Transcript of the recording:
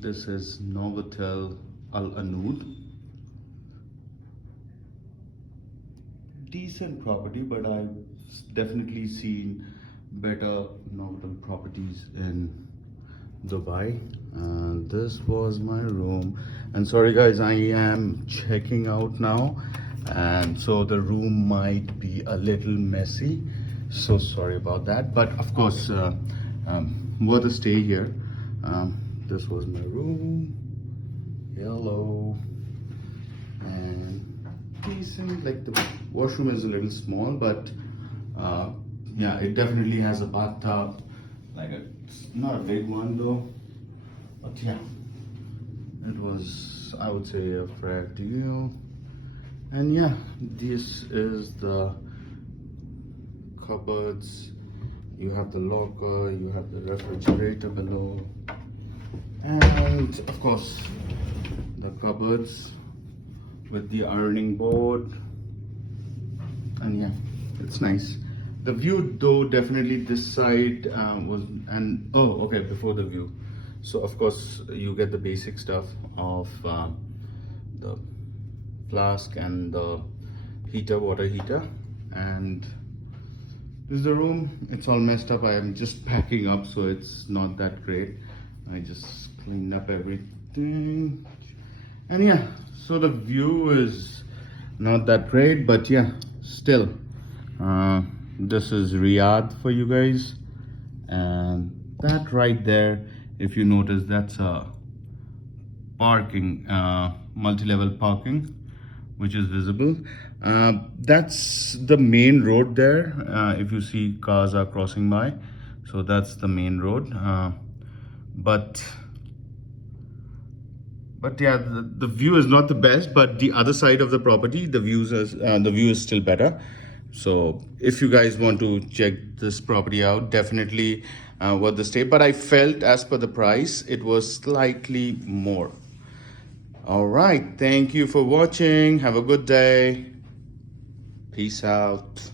This is Novotel Al Anoud. Decent property, but I've definitely seen better Novotel properties in Dubai. This was my room, and sorry guys, I am checking out now, and so the room might be a little messy, so sorry about that, but of course worth a stay here. This was my room, yellow, and decent. Like the washroom is a little small, but yeah, it definitely has a bathtub. Like it's not a big one though, but yeah, it was, I would say, a fair deal. And yeah, this is the cupboards. You have the locker, you have the refrigerator below, and of course the cupboards with the ironing board. And yeah, it's nice. The view though, definitely this side was, and oh okay, before the view, so of course you get the basic stuff of the flask and the heater, water heater. And this is the room. It's all messed up. I am just packing up, so it's not that great. I just cleaned up everything. And yeah, so the view is not that great, but yeah, still this is Riyadh for you guys. And that right there, if you notice, that's a parking, multi-level parking, which is visible. That's the main road there. If you see, cars are crossing by, so that's the main road. But yeah, the view is not the best, but the other side of the property, the view is still better. So if you guys want to check this property out, definitely worth the stay. But I felt, as per the price, it was slightly more. All right, thank you for watching. Have a good day. Peace out.